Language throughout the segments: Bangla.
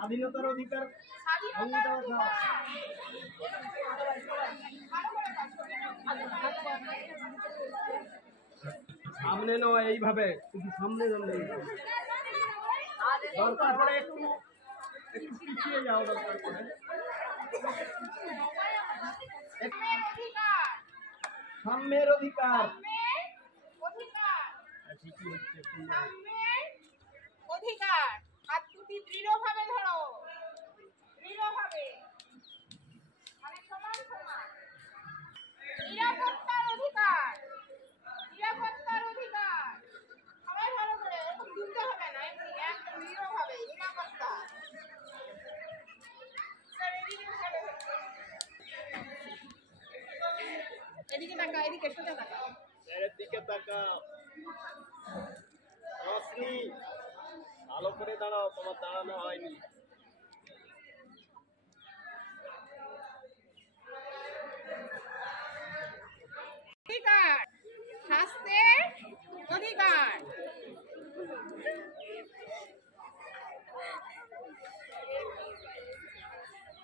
স্বাধীনতার অধিকার সামনে নয়, এইভাবে সামনে দরকার পড়ে একটু পিছিয়ে যাও, দরকার পড়ে। সাম্যের অধিকার, অধিকার। হাত দুটি দৃঢ়ভাবে ধরো, দৃঢ়ভাবে, মানে সমান সমান। নিরাপত্তার অধিকার, নিরাপত্তার অধিকার। সবাই ভালো করে, এরকম দুলতে হবে না, এমনি একদম দৃঢ়ভাবে। নিরাপত্তা। স্যার এদিকে ভালো, এদিকে তাকা, এদিকে সোজা তাকা, এর দিকে তাকাও। রশ্মি ভালো করে দাঁড়াও, তোমার দাঁড়ানো হয়নি। অধিকার, স্বাস্থ্যের অধিকার।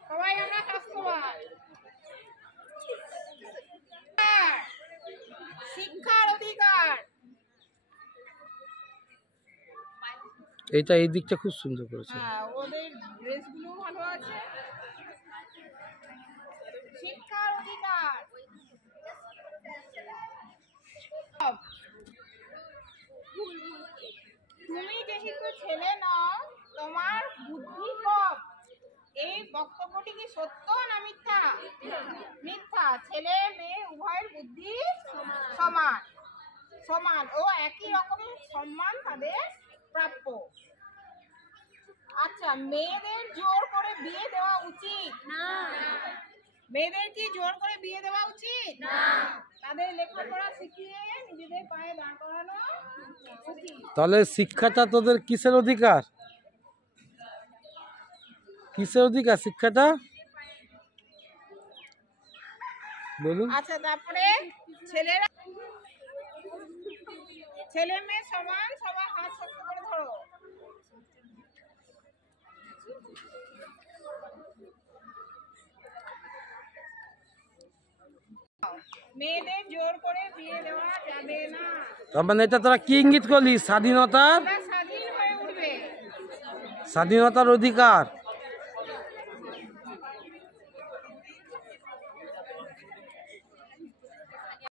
সবাই আমরা স্বাস্থ্যবান। শিক্ষার অধিকার। এটা এই দিকটা খুব সুন্দর করেছে। হ্যাঁ, ওদের ড্রেসগুলো ভালো আছে। শিক্ষার অধিকার। তুমি যেহেতু ছেলে নও, তোমার বুদ্ধি কম। এই বক্তব্যটি কি সত্য না মিথ্যা? মিথ্যা। ছেলে মেয়ে উভয়ের বুদ্ধি সমান, সমান ও একই রকম সম্মান তাদের প্রাপ্য। আচ্ছা, মেয়েদের জোর করে বিয়ে দেওয়া উচিত না? মেয়েদের কি জোর করে বিয়ে দেওয়া উচিত না? তাদের লেখাপড়া শিখিয়ে নিজেদের পায়ে দাঁড় করানো উচিত। তাহলে শিক্ষাটা তোদের কিসের অধিকার? কিসের অধিকার শিক্ষাটা বলুন। আচ্ছা, তারপরে ছেলেরা, ছেলে মেয়ে সমান, সবার হাত শক্ত করে ধরো। মেয়েদের জোর করে বিয়ে দেওয়া যাবে না। তার মানে এটা তোরা কি ইঙ্গিত করলি? স্বাধীনতার, স্বাধীন হয়ে উঠবে, স্বাধীনতার অধিকার।